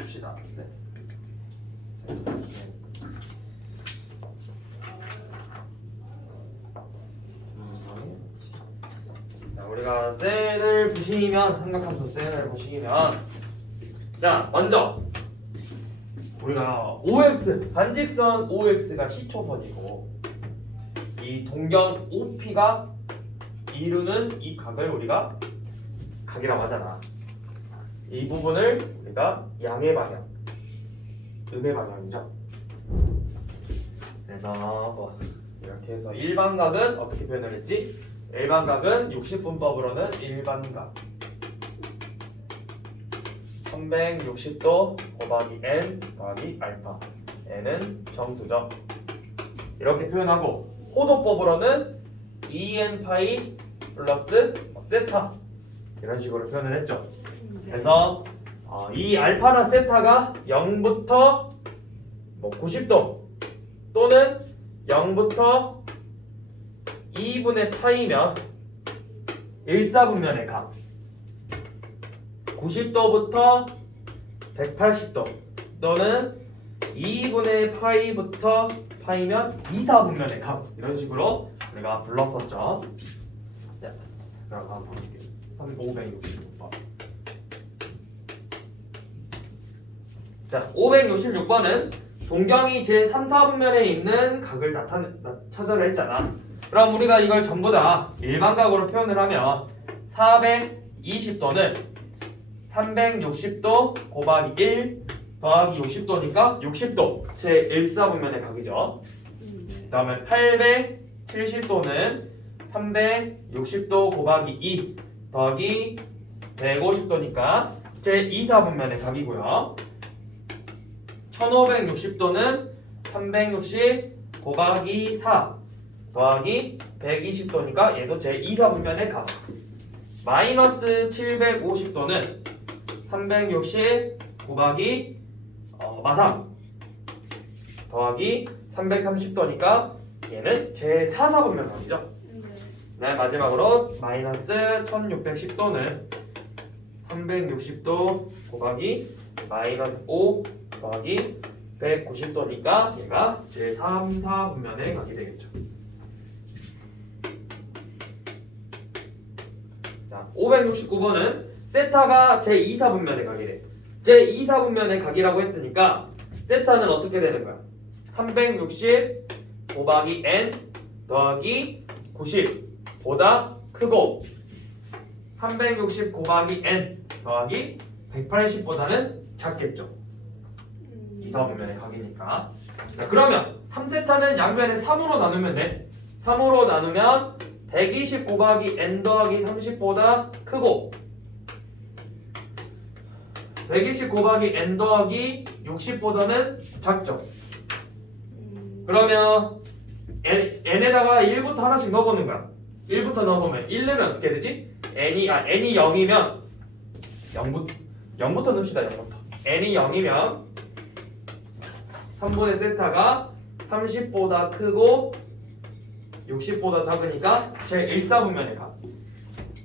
봅시다. 셋. 자, 우리가 셀을 부시면 삼각함수 셀을 부시면 자, 먼저 우리가 OX 반직선 OX가 시초선이고 이 동경 OP가 이루는 이 각을 우리가 각이라고 하잖아. 이 부분을 우리가 양의 방향, 음의 방향이죠. 그래서 뭐 이렇게 해서 일반각은 어떻게 표현을 했지? 일반각은 60분법으로는 일반각 360도 곱하기 n 더하기 알파 n은 정수죠. 이렇게 표현하고 호도법으로는 2n 파이 플러스 세타 이런 식으로 표현을 했죠. 그래서 이 알파나 세타가 0부터 90도 또는 0부터 2분의 파이면 1사분면의 각 90도부터 180도 또는 2분의 파이부터 파이면 2사분면의 각 이런 식으로 우리가 불렀었죠. 자, 그럼 한번 볼게요. 566번. 자, 566번은 동경이 제3, 4분면에 있는 각을 찾아라 했잖아. 그럼 우리가 이걸 전부 다 일반각으로 표현을 하면 420도는 360도 곱하기 1 더하기 60도니까 60도 제1사분면의 각이죠. 그 다음에 870도는 360도 곱하기 2 더하기 150도니까 제2사분면의 각이고요. 1560도는 360 곱하기 4 더하기 120도니까 얘도 제2사분면의 각. 마이너스 750도는 360 곱하기 마삼 더하기 330도니까 얘는 제4사분면 각이죠. 네, 마지막으로 마이너스 1610도는 360도 곱하기 마이너스 5 더하기 190도니까 얘가 제3, 4분면의 각이 되겠죠. 자, 569번은 세타가 제2, 4분면의 각이래. 제2, 4분면의 각이라고 했으니까 세타는 어떻게 되는 거야? 360 곱하기 n 더하기 90보다 크고 360 곱하기 n 더하기 180보다는 작겠죠. 2, 4분면의 각이니까. 자, 그러면 3세타는 양변에 3으로 나누면 돼. 3으로 나누면 120 곱하기 n 더하기 30보다 크고 120 곱하기 n 더하기 60보다는 작죠. 그러면 n에다가 1부터 하나씩 넣어보는 거야. 1부터 넣어보면 1 넣으면 어떻게 되지? n이 0이면 0부터 넣읍시다. 0부터 n이 0이면 3분의 세타가 30보다 크고 60보다 작으니까 제1사분면의 각.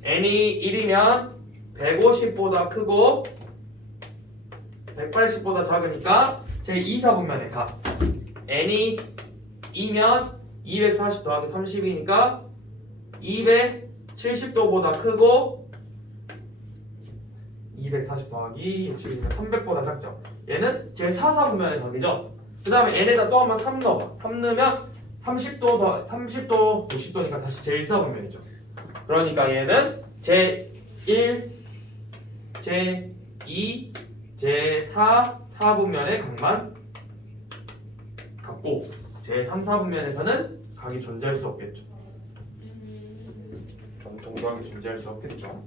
n이 1이면 150보다 크고 180보다 작으니까 제2사분면의 각. n이 2면 240 더하기 30이니까 270도보다 크고 240 더하기 60이면 300보다 작죠. 얘는 제4사분면의 각이죠. 그 다음에 n에다 또 한번 3 넣어봐. 3 넣으면 30도 60도니까 다시 제1사분면이죠. 그러니까 얘는 제1, 제2, 제4, 4분면의 각만 갖고 제3, 4분면에서는 각이 존재할 수 없겠죠. 동경이 존재할 수 없겠죠.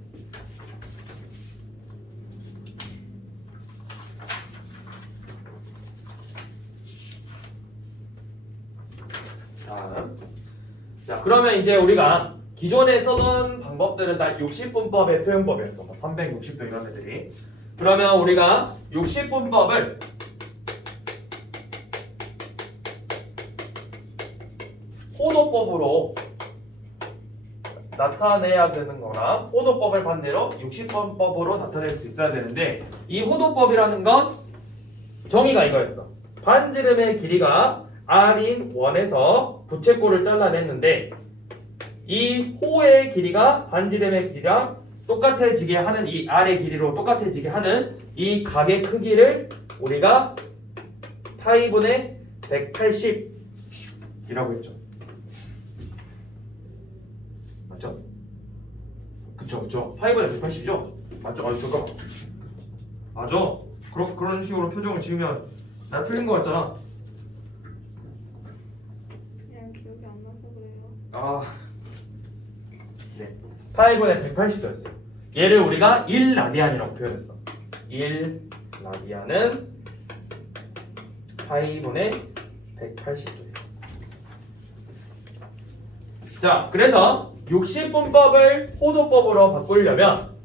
자, 그러면 이제 우리가 기존에 써던 방법들은 다 60분법의 표현법이었어. 360도 이런 애들이. 그러면 우리가 60분법을 호도법으로 나타내야 되는 거나 호도법을 반대로 60번법으로 나타낼 수 있어야 되는데 이 호도법이라는 건 정의가 이거였어. 반지름의 길이가 r인 원에서 부채꼴을 잘라냈는데 이 호의 길이가 반지름의 길이랑 똑같아지게 하는 이 r의 길이로 똑같아지게 하는 이 각의 크기를 우리가 파이분의 180이라고 했죠. 맞죠? 그쵸. 파이분의 180이죠? 맞죠? 아니 잠깐만. 맞아. 그런 식으로 표정을 지으면 나 틀린 거 같잖아. 그냥 기억이 안 나서 그래요. 아, 네. 파이분의 180도였어요. 얘를 우리가 1라디안이라고 표현했어. 1라디안은 파이분의 180도예요. 자, 그래서 60분법을 호도법으로 바꾸려면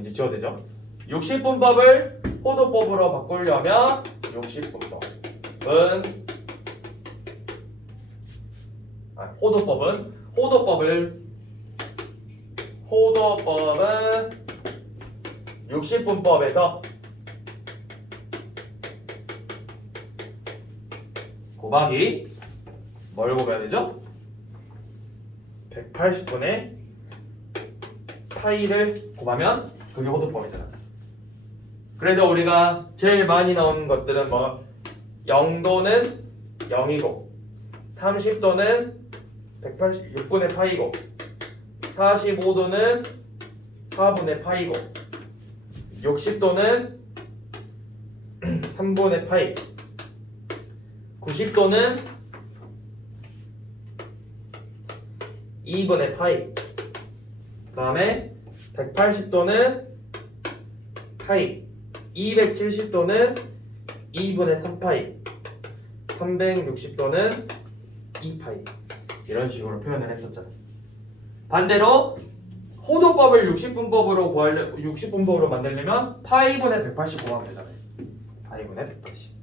이제 지워야 되죠. 60분법을 호도법으로 바꾸려면 60분법은 호도법은 60분법에서 곱하기 뭘 곱해야 되죠? 180분의 파이를 곱하면 그게 호도법이잖아. 그래서 우리가 제일 많이 나오는 것들은 뭐 0도는 0이고 30도는 186분의 파이고 45도는 4분의 파이고 60도는 3분의 파이 90도는 2분의 파이 그 다음에 180도는 파이 270도는 2분의 3파이 360도는 2파이 이런 식으로 표현을 했었잖아요. 반대로 호도법을 60분법으로 만들려면 파이분의 180 곱하면 되잖아요. 파이분의 180.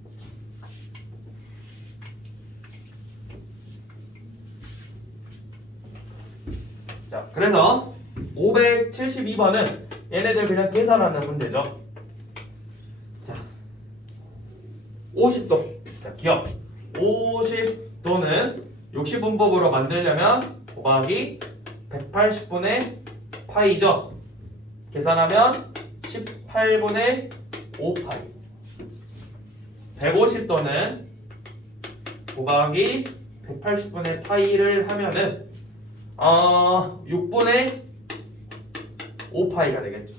자, 그래서 572번은 얘네들 그냥 계산하는 문제죠. 자, 50도. 자, 기억. 50도는 60분법으로 만들려면 곱하기 180분의 파이죠. 계산하면 18분의 5파이. 150도는 곱하기 180분의 파이를 하면은 6분의 5파이가 되겠죠.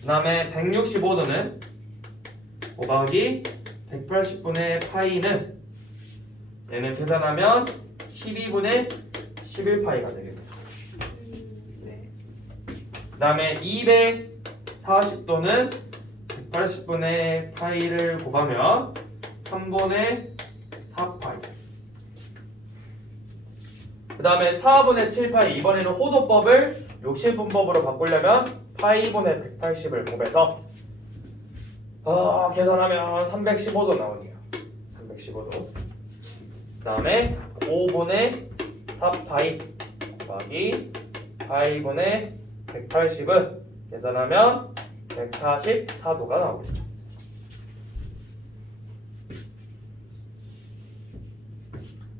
그 다음에 165도는 곱하기 180분의 파이는 얘는 계산하면 12분의 11파이가 되겠죠. 네. 그 다음에 240도는 180분의 파이를 곱하면 3분의 4파이. 그 다음에 4분의 7파이. 이번에는 호도법을 60분법으로 바꾸려면 파이분의 180을 곱해서 계산하면 315도 나오네요. 315도. 그 다음에 5분의 4파이 곱하기 파이분의 180은 계산하면 144도가 나오겠죠.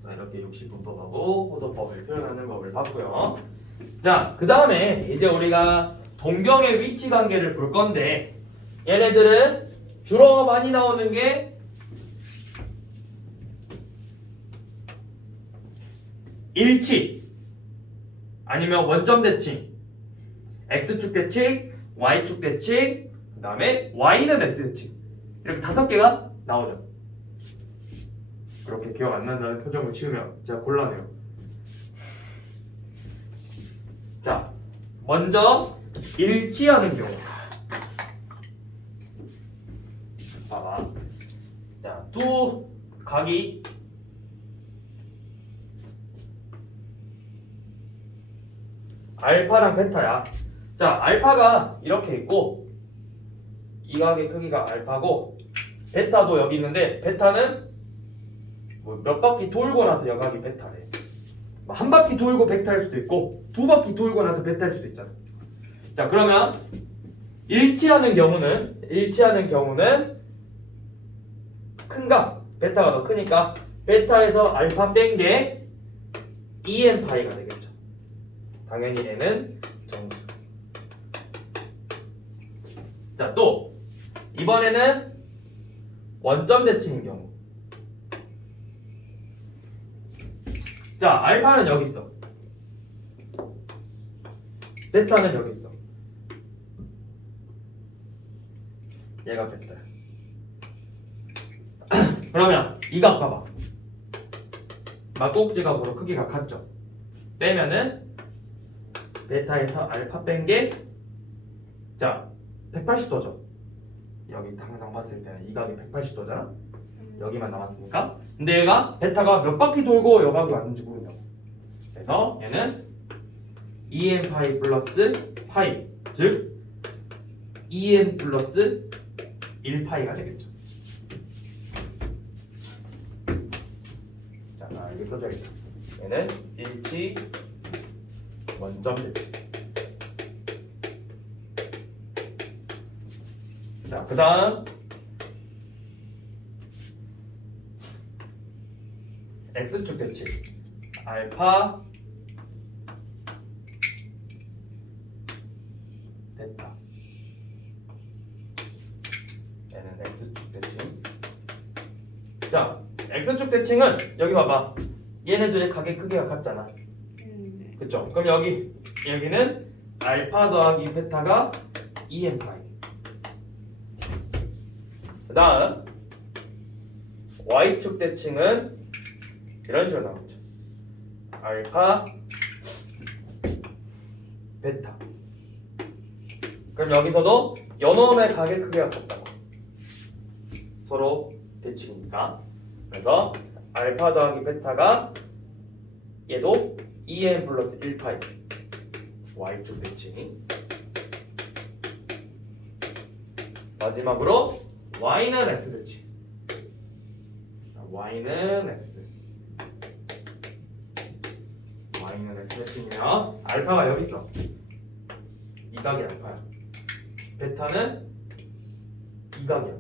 자, 이렇게 60분법하고 호도법을 표현하는 법을 봤고요. 자, 그 다음에 이제 우리가 동경의 위치 관계를 볼 건데 얘네들은 주로 많이 나오는 게 일치 아니면 원점 대칭, x축 대칭, y축 대칭, 그 다음에 y는 x 대칭 이렇게 5개가 나오죠. 그렇게 기억 안 난다는 표정을 지으면 제가 곤란해요. 자, 먼저 일치하는 경우. 봐봐. 자, 두 각이 알파랑 베타야. 자, 알파가 이렇게 있고 이 각의 크기가 알파고 베타도 여기 있는데 베타는 뭐 몇 바퀴 돌고 나서 여각이 베타래. 한 바퀴 돌고 벡터일 수도 있고 두 바퀴 돌고 나서 벡터일 수도 있잖아. 자, 그러면 일치하는 경우는 큰가? 베타가 더 크니까 베타에서 알파 뺀 게 EN 파이가 되겠죠. 당연히 얘는 정수. 자, 또 이번에는 원점 대칭인 경우. 자, 알파는 여기 있어. 베타는 여기 있어. 얘가 베타야. 그러면 이 값 봐봐. 막꼭지값으로 크기가 같죠. 빼면은 베타에서 알파 뺀 게 자 180도죠. 여기 항상 봤을 때는 이 값이 180도잖아. 여기만 남았으니까. 근데 얘가 베타가 몇 바퀴 돌고 여각이 왔는지 모른다고. 그래서 얘는 EN 파이 플러스 파이, 즉 EN 플러스 1파이가 되겠죠. 자, 여기 써져 있다. 얘는 일치 원점 대칭. 자, 그 다음 X축 대칭. 알파 베타. 얘는 X축 대칭. 자, X축 대칭은 여기 봐봐. 얘네들의 각의 크기가 같잖아. 네. 그쵸? 그럼 여기는 알파 더하기 베타가 EN 파이. 그 다음 Y축 대칭은 이런 식으로 나오죠. 알파 베타. 그럼 여기서도 연놈의 각의 크기가 같다고. 서로 대칭이니까. 그래서 알파 더하기 베타가 얘도 EN 플러스 1파이. Y축 대칭. 마지막으로 Y는 X 대칭. Y는 X. Y는 X 대칭이면 알파가 여기 있어. 이 각이 알파야. 베타는 이 각이야.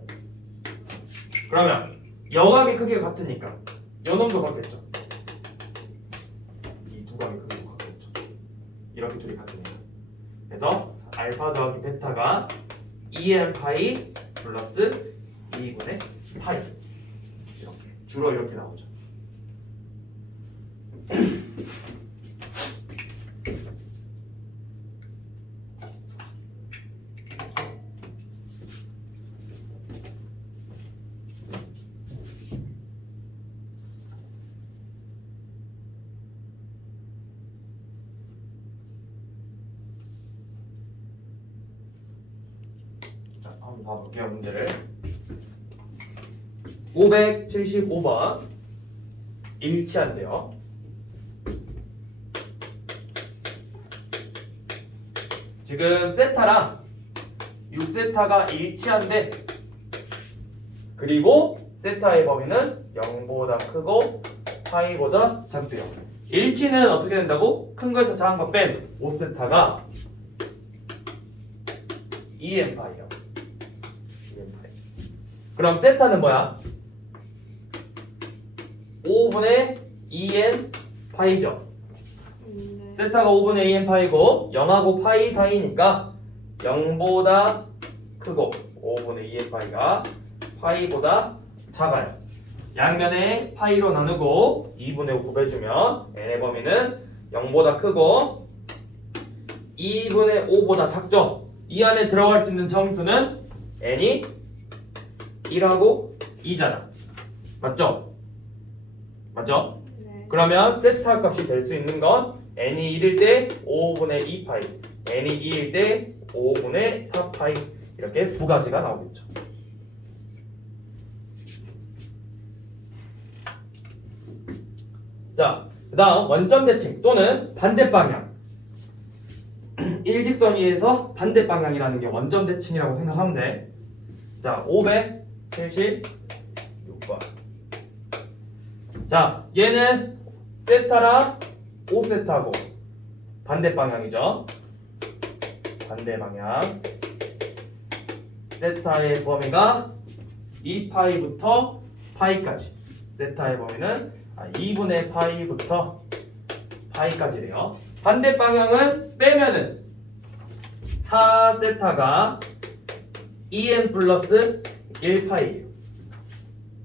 그러면 여각의 크기가 같으니까 연놈도 같겠죠. 이 두 각의 크기가 같겠죠. 이렇게 둘이 같으니까. 그래서 알파 더하기 베타가 2n 파이 플러스 2분의 파이. 이렇게 주로 이렇게 나오죠. 자, 한번 봐볼게요. 문제를 575번 일치한대요. 지금 세타랑 6세타가 일치한데, 그리고 세타의 범위는 0보다 크고 파이보다 작대요. 일치는 어떻게 된다고? 큰 거에서 작은 거 뺀 5세타가 2n 파이요. 2n 파이. 그럼 세타는 뭐야? 5분의 2n 파이죠. 네. 세타가 5분의 2n 파이고 0하고 파이 사이니까 0보다 크고 5분의 2n 파이가 파이보다 작아요. 양면에 파이로 나누고 2분의 5 곱해주면 n의 범위는 0보다 크고 2분의 5보다 작죠. 이 안에 들어갈 수 있는 정수는 n이 1하고 2잖아. 맞죠? 맞죠? 네. 그러면 세타 값이 될 수 있는 건 n이 1일 때 5분의 2파이, n이 2일 때 5분의 4파이, 이렇게 두 가지가 나오겠죠. 자, 그 다음 원점 대칭 또는 반대 방향. 일직선 위에서 반대 방향이라는 게 원점 대칭이라고 생각하면 돼. 자, 576번. 자, 얘는 세타랑 5세타고 반대 방향이죠. 반대 방향. 세타의 범위가 2파이부터 파이까지. 세타의 범위는 2분의 파이부터 파이까지래요. 반대 방향은 빼면은 4세타가 2n 플러스 1파이예요.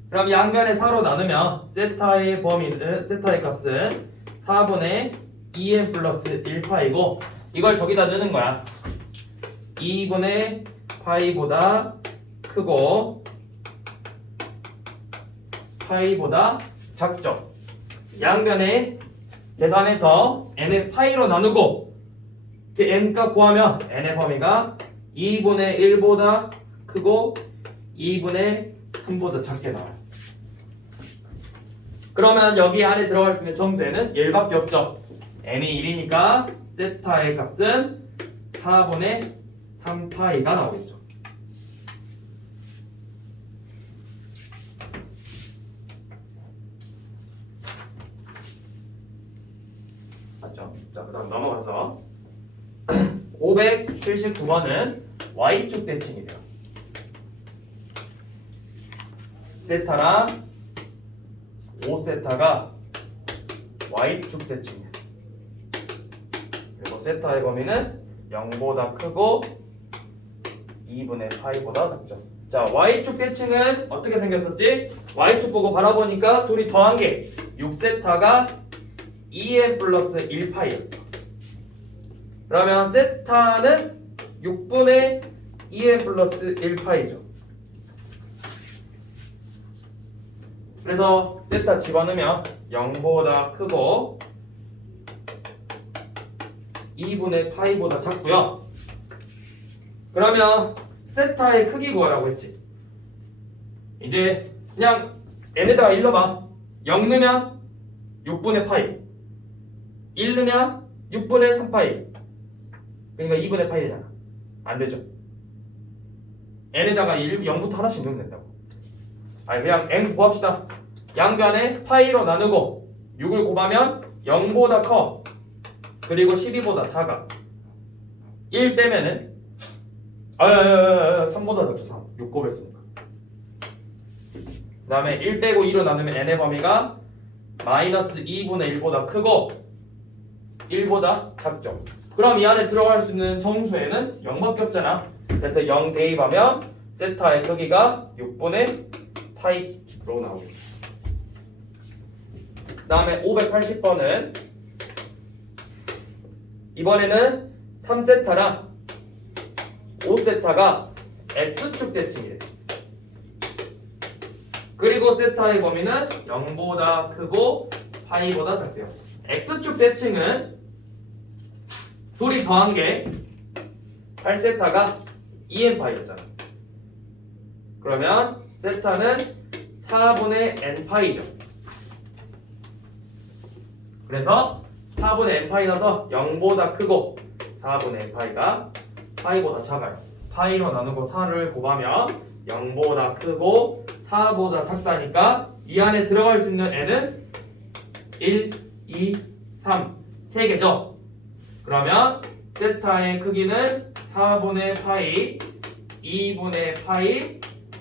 그럼 양변에 4로 나누면 세타의 값은 4분의 2n 플러스 1파이고 이걸 저기다 넣는 거야. 2분의 파이보다 크고 파이보다 작죠. 양변에 계산해서 n의 파이로 나누고 n값 구하면 n의 범위가 2분의 1보다 크고 2분의 3보다 작게 나와요. 그러면 여기 안에 들어갈 수 있는 정수에는 1밖에 없죠. n이 1이니까 세타의 값은 4분의 3파이가 나오겠죠. 맞죠? 자, 그 다음 넘어가서 579번은 Y축 대칭이래요. 세타랑 5세타가 Y축 대칭이에요. 그리고 세타의 범위는 0보다 크고 2분의 파이보다 작죠. 자, Y축 대칭은 어떻게 생겼었지? Y축 보고 바라보니까 둘이 더한 게 6세타가 2n 플러스 1파이였어. 그러면 세타는 6분의 2n 플러스 1파이죠. 그래서 세타 집어넣으면 0보다 크고 2분의 파이보다 작고요. 그러면 세타의 크기 구하라고 했지. 이제 그냥 n에다가 1 넣어봐. 0 넣으면 6분의 파이, 1 넣으면 6분의 3파이. 그러니까 2분의 파이잖아. 안 되죠. n에다가 0부터 하나씩 넣으면 된다고. 아니 그냥 n 구합시다. 양변에 파이로 나누고 6을 곱하면 0보다 커. 그리고 12보다 작아. 1 빼면은 3보다 작죠. 3. 6 곱했으니까. 그 다음에 1 빼고 2로 나누면 n의 범위가 마이너스 2분의 1보다 크고 1보다 작죠. 그럼 이 안에 들어갈 수 있는 정수에는 0밖에 없잖아. 그래서 0 대입하면 세타의 크기가 6분의 파이로 나오겠죠. 그 다음에 580번은 이번에는 3세타랑 5세타가 X축 대칭이래. 그리고 세타의 범위는 0보다 크고 파이보다 작대요. X축 대칭은 둘이 더한 게 8세타가 2n파이였잖아. 그러면 세타는 4분의 n파이죠. 그래서 4분의 n파이라서 0보다 크고 4분의 n파이가 파이보다 작아요. 파이로 나누고 4를 곱하면 0보다 크고 4보다 작다니까 이 안에 들어갈 수 있는 n은 1, 2, 3, 3개죠. 그러면 세타의 크기는 4분의 파이, 2분의 파이,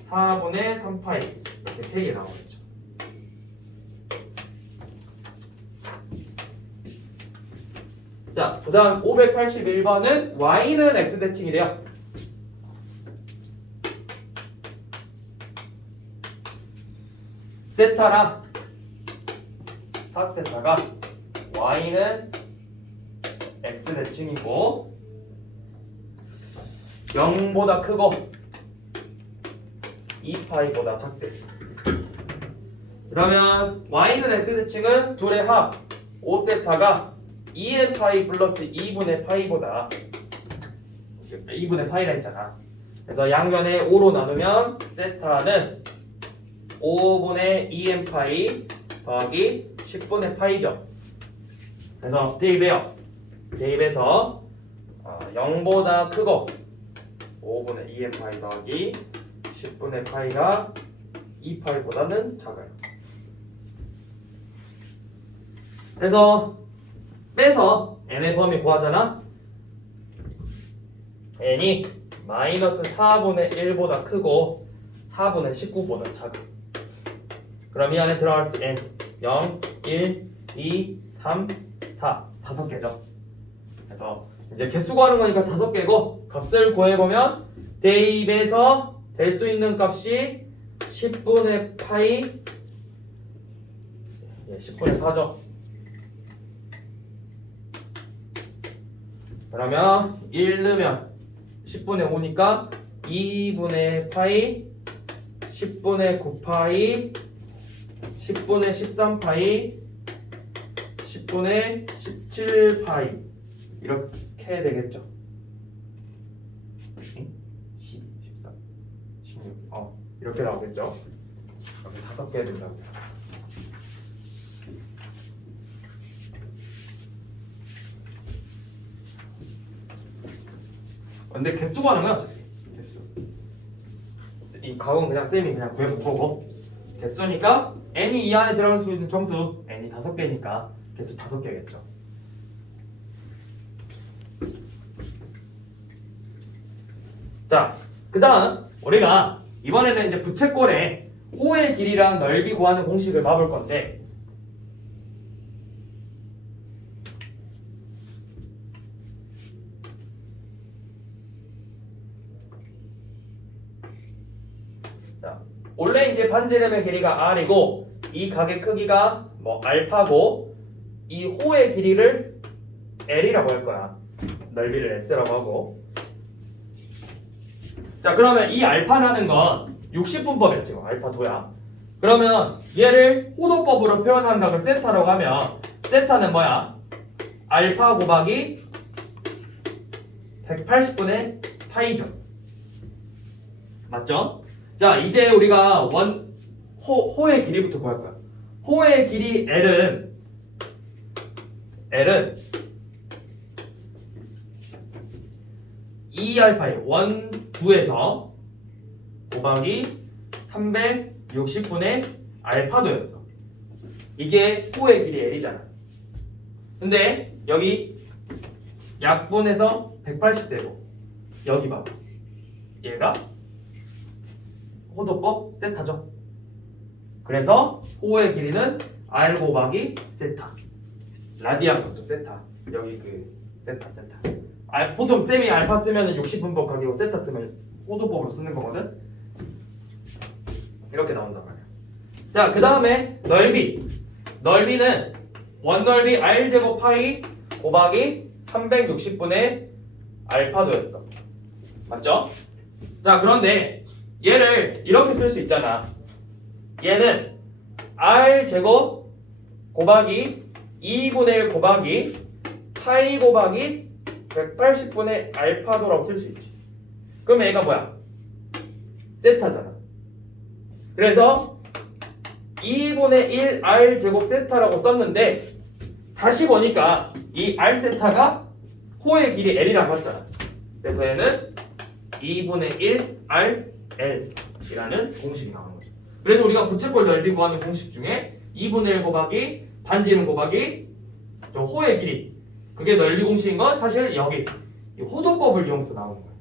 4분의 3파이 이렇게 3개 나오겠죠. 자, 그 다음 581번은 Y는 X대칭이래요. 세타랑 4세타가 Y는 X대칭이고 0보다 크고 2파이보다 작대. 그러면 Y는 X대칭은 둘의 합 5세타가 2n파이 플러스 2분의 파이보다 2분의 파이라 했잖아. 그래서 양변에 5로 나누면 세타는 5분의 2n파이 더하기 10분의 파이죠. 그래서 대입해요. 대입해서 0보다 크고 5분의 2n파이 더하기 10분의 파이가 2파이보다는 작아요. 그래서 빼서 n의 범위 구하잖아. n이 마이너스 4분의 1보다 크고 4분의 19보다 작아. 그럼 이 안에 들어갈 수 n 0, 1, 2, 3, 4 다섯 개죠. 그래서 이제 개수 구하는 거니까 다섯 개고 값을 구해보면 대입에서 될 수 있는 값이 10분의 파이 10분의 4죠. 그러면 1 넣으면 10분의 5니까 2분의 파이 10분의 9파이 10분의 13파이 10분의 17파이 이렇게 되겠죠. 12, 13, 16 이렇게 나오겠죠. 여기 다섯 개 된다고요. 근데 개수 구하는 거야 어차피. 개수. 이 값은 그냥 쌤이 그냥 구해볼 거고 개수니까 n이 이 안에 들어갈 수 있는 정수 n이 다섯 개니까 개수 다섯 개겠죠. 자, 그다음 우리가 이번에는 이제 부채꼴에 호의 길이랑 넓이 구하는 공식을 봐볼 건데. 자, 원래 이제 반지름의 길이가 r이고 이 각의 크기가 뭐 알파고 이 호의 길이를 l이라고 할 거야. 넓이를 s라고 하고. 자, 그러면 이 알파라는 건 60분법이었지. 알파도야. 그러면 얘를 호도법으로 표현한 각을 세타라고 하면 세타는 뭐야? 알파 곱하기 180분의 파이죠. 맞죠? 자, 이제 우리가 호의 길이부터 구할 거야. 호의 길이 L은 2알파에 1, 2에서 곱하기 360분의 알파도였어. 이게 호의 길이 L이잖아. 근데 여기 약분해서 180되고 여기 봐. 얘가 호도법 세타죠. 그래서 호의 길이는 R 곱하기 세타. 라디안 것도 세타. 여기 그 세타. 보통 쌤이 알파 쓰면 60분법 각이고 세타 쓰면 호도법으로 쓰는 거거든. 이렇게 나온단 말이야. 자, 그 다음에 넓이는 원넓이 r제곱 파이 곱하기 360분의 알파도였어. 맞죠? 자, 그런데 얘를 이렇게 쓸 수 있잖아. 얘는 r제곱 곱하기 2분의 1 곱하기 파이 곱하기 180분의 알파도라고 쓸 수 있지. 그럼 얘가 뭐야? 세타잖아. 그래서 2분의 1 r제곱 세타라고 썼는데 다시 보니까 이 r 세타가 호의 길이 l이라고 했잖아. 그래서 얘는 2분의 1 r l이라는 공식이 나오는 거죠. 그래서 우리가 부채꼴 넓이 구하는 공식 중에 2분의 1 곱하기 반지름 곱하기 저 호의 길이 그게 넓이 공식인 건 사실 여기 이 호도법을 이용해서 나오는 거예요.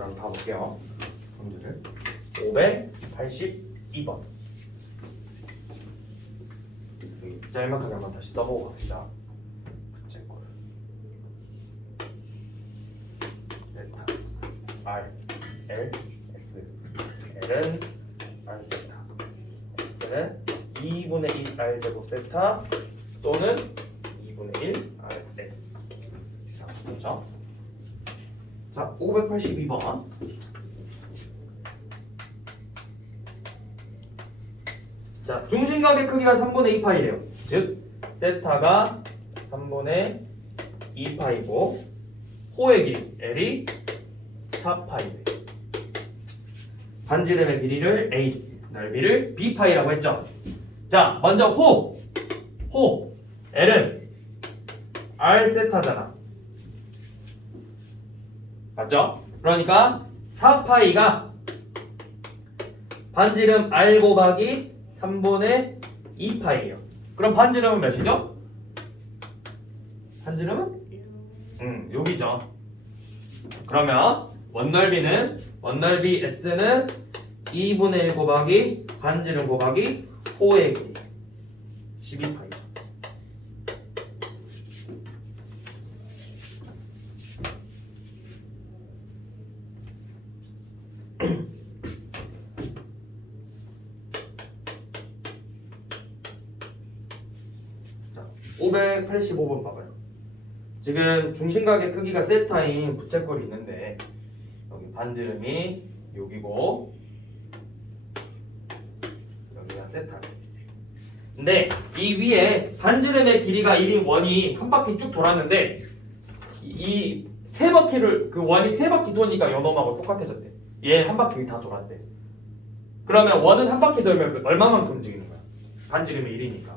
그럼 봐볼게요. 문제를 582번 짤막하게 한번 다시 써보고 갑시다. 부채꼴 세타 R L S L은 R 세타 S는 2분의 1 R 제곱 세타 또는 2분의 1 R L. 자, 그렇죠? 자, 582번. 자, 중심각의 크기가 3분의 2파이래요. 즉, 세타가 3분의 2파이고 호의 길이 L이 4파이. 반지름의 길이를 A, 넓이를 B파이라고 했죠. 자, 먼저 호 L은 R 세타잖아. 맞죠? 그러니까 4파이가 반지름 R 곱하기 3분의 2파이예요. 그럼 반지름은 몇이죠? 반지름은? 여기죠. 그러면 원넓이 S는 2분의 1 곱하기 반지름 곱하기 호의 길이 12파이죠. 자, 585번 봐봐요. 지금 중심각의 크기가 세타인 부채꼴이 있는데 여기 반지름이 여기고 여기가 세타. 근데 이 위에 반지름의 길이가 1인 원이 한 바퀴 쭉 돌았는데 이 세 바퀴를 그 원이 세 바퀴 도니까 요놈하고 똑같아졌대. 얘 한 바퀴 다 돌았대. 그러면 원은 한 바퀴 돌면 얼마만큼 움직이는 거야? 반지름이 1이니까.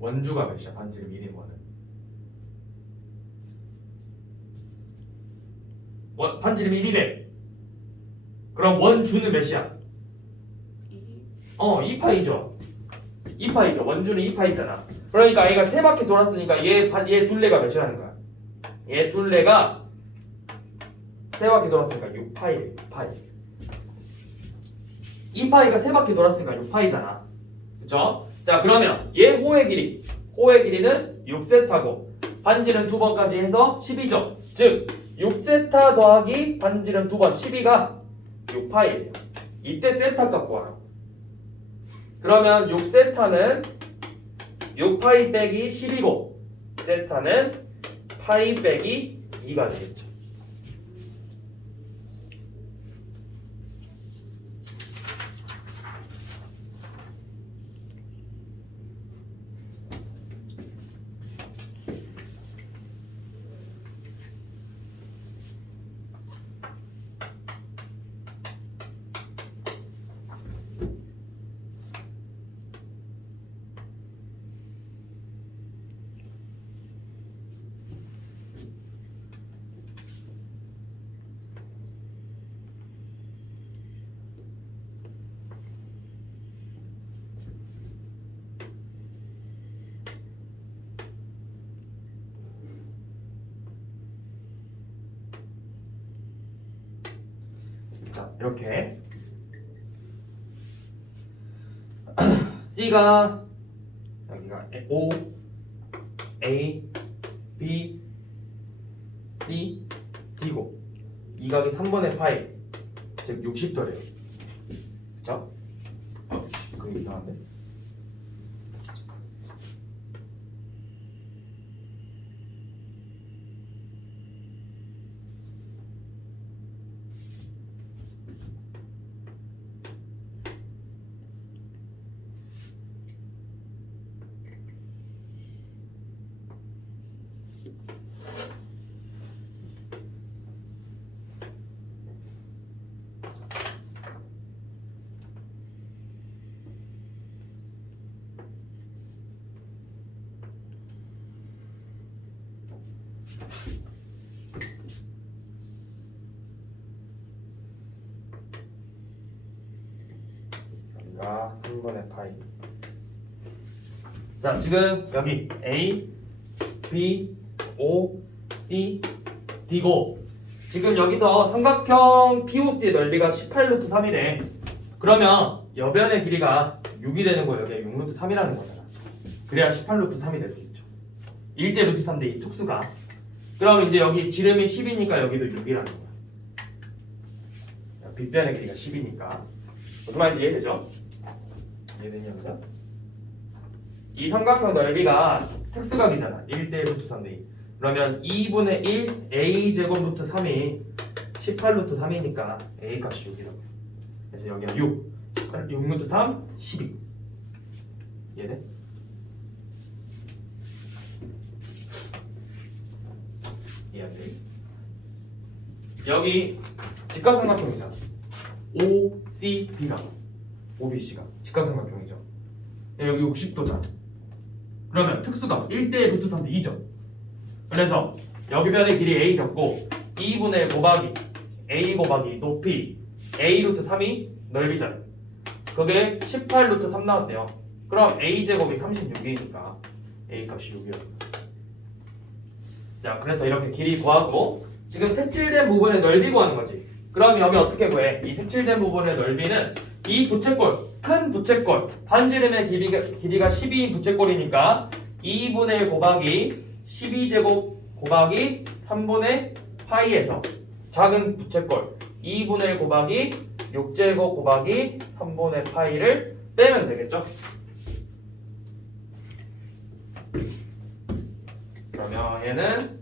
원주가 몇이야? 반지름 1인 원은. 반지름이 1이래. 그럼 원주는 몇이야? 2파이죠. 2파이죠. 원주는 2파이잖아. 그러니까 얘가 세 바퀴 돌았으니까 얘 둘레가 몇이라는 거야? 얘 둘레가 세 바퀴 돌았으니까 6파이. 2파이가 세 바퀴 돌았으니까 6파이잖아. 그쵸? 자, 그러면 얘 호의 길이는 6세타고 반지름 2번까지 해서 12죠. 즉 6세타 더하기 반지름 2번 12가 6파이예요. 이때 세타 값 구하라고. 그러면 6세타는 6파이 빼기 10이고 세타는 파이 빼기 2가 되겠죠. 자, 이렇게 C가 여기가 O, A, B, C, D고 이 각이 3분의 파이 즉 60도래요. 그쵸? 그게 이상한데? 여기가 3분의 파이. 자, 지금 여기 A, B, O, C, D고 지금 여기서 삼각형 POC의 넓이가 18루트 3이래. 그러면 여변의 길이가 6이 되는 거예요. 여기가 6루트 3이라는 거잖아. 그래야 18루트 3이 될 수 있죠. 1대 루트 3대 이 특수가. 그럼 이제 여기 지름이 10이니까 여기도 6이라는 거야. 빗변의 길이가 10이니까. 무슨 말인지 이해되죠? 이해되냐, 그죠? 이 삼각형 넓이가 특수각이잖아. 1대 루트 3대 2. 그러면 2분의 1 a 제곱 루트 3이 18 루트 3이니까 a 값이 6이라고. 그래서 여기가 6 루트 3 12. 이해돼? 얘한테 여기 직각삼각형이잖아. OCB가 OBC가 직각삼각형이죠. 여기 60도잖아. 그러면 특수가 1대 루트 3대 2죠. 그래서 여기 변의 길이 a 잡고 2분의 1 곱하기 a 곱하기 높이 a 루트 3이 넓이잖아. 그게 18 루트 3 나왔대요. 그럼 a 제곱이 36이니까 a 값이 6이야. 자, 그래서 이렇게 길이 구하고 지금 색칠된 부분의 넓이 구하는 거지. 그럼 여기 어떻게 구해? 이 색칠된 부분의 넓이는 이 부채꼴, 큰 부채꼴, 반지름의 길이가 12인 부채꼴이니까 2분의 1 곱하기 12제곱 곱하기 3분의 파이에서 작은 부채꼴 2분의 1 곱하기 6제곱 곱하기 3분의 파이를 빼면 되겠죠? 그러면 얘는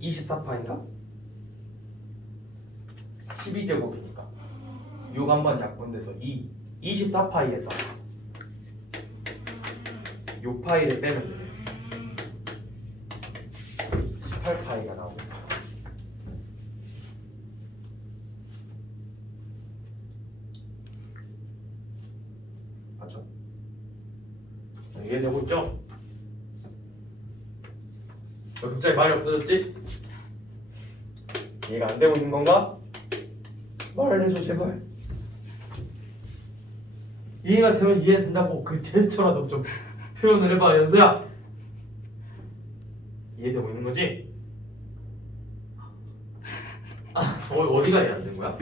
24파인가? 12제곱이니까 6 한번 약분돼서 24파이에서 6파이를 빼면 돼요. 18파이가 나오겠죠. 맞죠? 이해되고 있죠? 너 갑자기 말이 없어졌지? 이해가 안 되고 있는 건가? 말을 해줘 제발. 이해가 되면 이해된다고 그 제스처라도 좀 표현을 해봐 연수야. 이해되고 있는 거지? 어디가 이해 안 된 거야?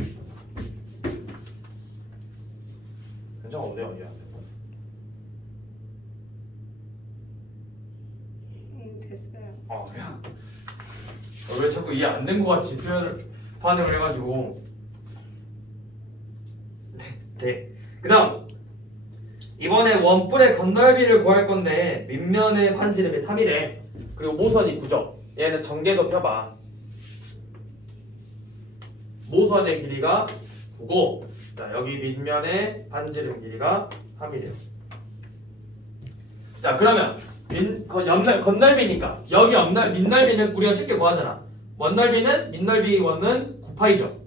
현정아 어디가 이해 안 된 거야? 됐어요. 야. 왜 자꾸 이해 안 된 거 같이 반응을 해가지고. 네. 그 다음 이번에 원뿔의 건널비를 구할 건데 밑면의 반지름이 3이래. 그리고 모선이 9죠. 얘는 전개도 펴봐. 모선의 길이가 9고 자 여기 밑면의 반지름 길이가 3이래요. 자 그러면 건널비니까 여기 밑넓이는 우리가 쉽게 구하잖아. 원넓이는 밑넓이 원은 9파이죠.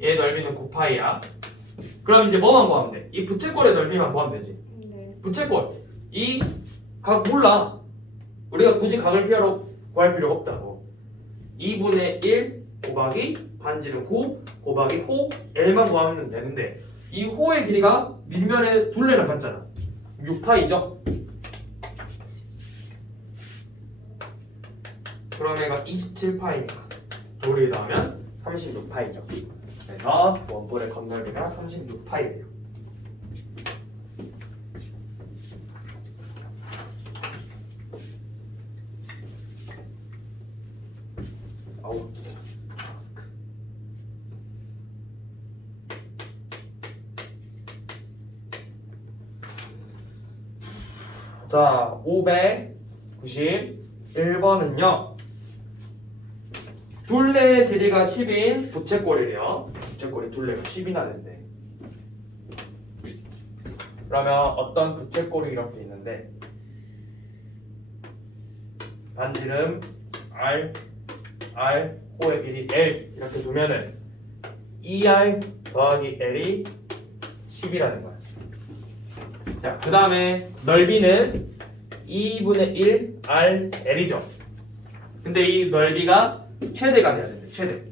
얘 넓이는 9파이야. 그럼 이제 뭐만 구하면 돼? 이 부채꼴의 넓이만 구하면 되지. 네. 부채꼴 이 각 몰라. 우리가 굳이 각을 구할 필요가 없다고. 2분의 1 곱하기 반지름 9 곱하기 호 L만 구하면 되는데 이 호의 길이가 밑면의 둘레랑 같잖아. 6파이죠. 그럼 얘가 27파이니까 둘이 더하면 36파이죠. 그래서 원뿔의 건널비가 36파이예요. 아우 마스크. 자 591번은요 둘레의 길이가 10인 부채꼴이래요. 부채꼴이 둘레가 10이나 된대. 그러면 어떤 부채꼴이 이렇게 있는데 반지름 R, 호의 길이 L 이렇게 두면은 2R 더하기 L이 10이라는 거야. 자, 그 다음에 넓이는 2분의 1 R, L이죠. 근데 이 넓이가 최대가 돼야 된대. 최대.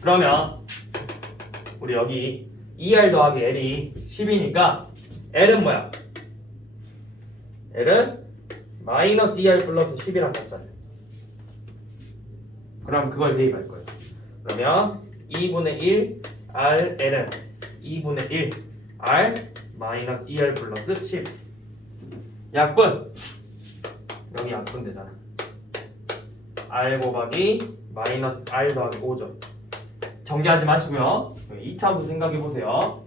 그러면 우리 여기 2R 더하기 L이 10이니까 L은 뭐야? L은 마이너스 2R 플러스 10이랑 같잖아요. 그럼 그걸 대입할 거예요. 그러면 2분의 1 R L은 2분의 1 R 마이너스 2R 플러스 10 약분 여기 약분 되잖아. R 곱하기 마이너스 R 더하기 5죠. 정리하지 마시고요. 2차부터 생각해보세요.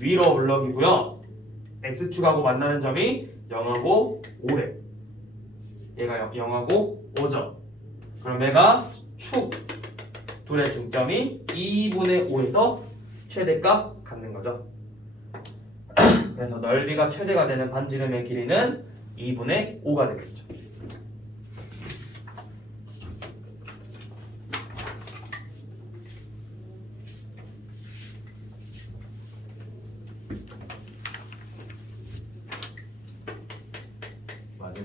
위로 블럭이고요. X축하고 만나는 점이 0하고 5래. 얘가 0하고 5죠. 그럼 얘가 축 둘의 중점이 2분의 5에서 최대값 갖는 거죠. 그래서 넓이가 최대가 되는 반지름의 길이는 2분의 5가 되겠죠.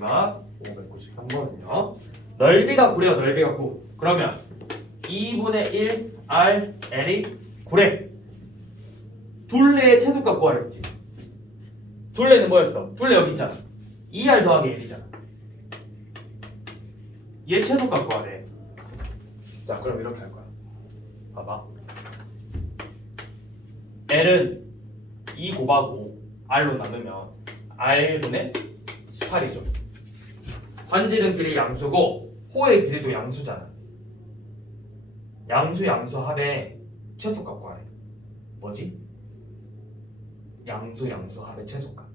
마지막 593번은요. 넓이가 9래요. 넓이가 9. 그러면 2분의 1 r n이 9래. 둘레의 최소값 구하랬지. 둘레는 뭐였어? 둘레 여기 있잖아. 2r 더하기 n이잖아. 얘 최소값 구하래. 자, 그럼 이렇게 할 거야. 봐봐. L은 2 곱하기 5 R로 나누면 R분의 18이죠. 관질은 길이 양수고 호의 길이도 양수잖아. 양수 합의 최소값 구하래. 뭐지? 양수 합의 최소값.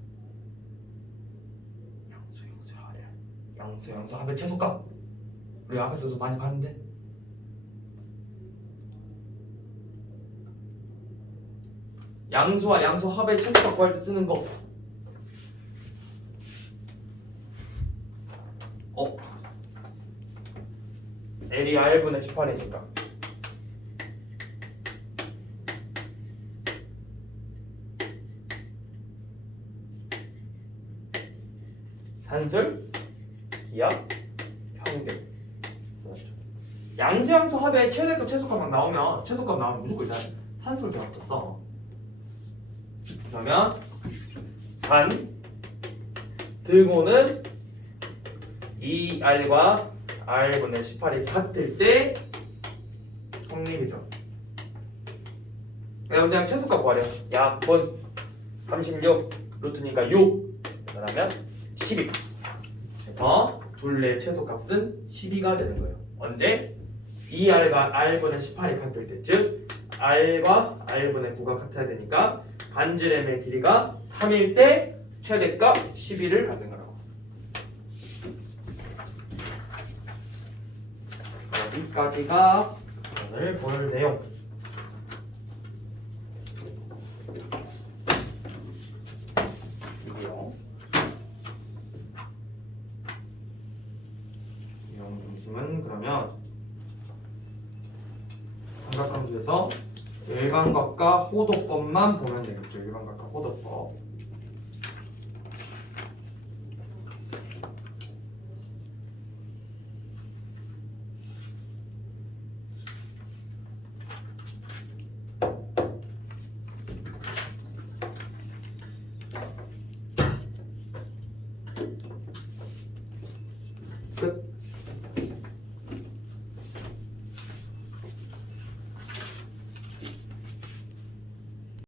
양수 합의 최소값. 우리 앞에서도 많이 봤는데. 양수와 양수 합의 최소값 구할 때 쓰는 거. L이 R분의 18이니까 산술, 기압, 평균 써야죠. 양수 합의 최대값 최소값만 나오면 최소값 나오면 무조건 일단 산술 기압부터 써. 그러면 단 등호는 2R과 R분의 18이 같을 때 성립이죠. 그냥 최소값 구하려. 약분 36 루트니까 6 그러면 12. 그래서 둘레의 최소값은 12가 되는 거예요. 언제? 2R과 R분의 18이 같을 때, 즉 R과 R분의 9가 같아야 되니까 반지름의 길이가 3일 때 최대값 12를 갖는 거라고. 여기까지가 오늘 볼 내용. 이고요. 이용 중심은 그러면 삼각함수에서 일반값과 호도법만 보면 되겠죠. 일반값과 호도법.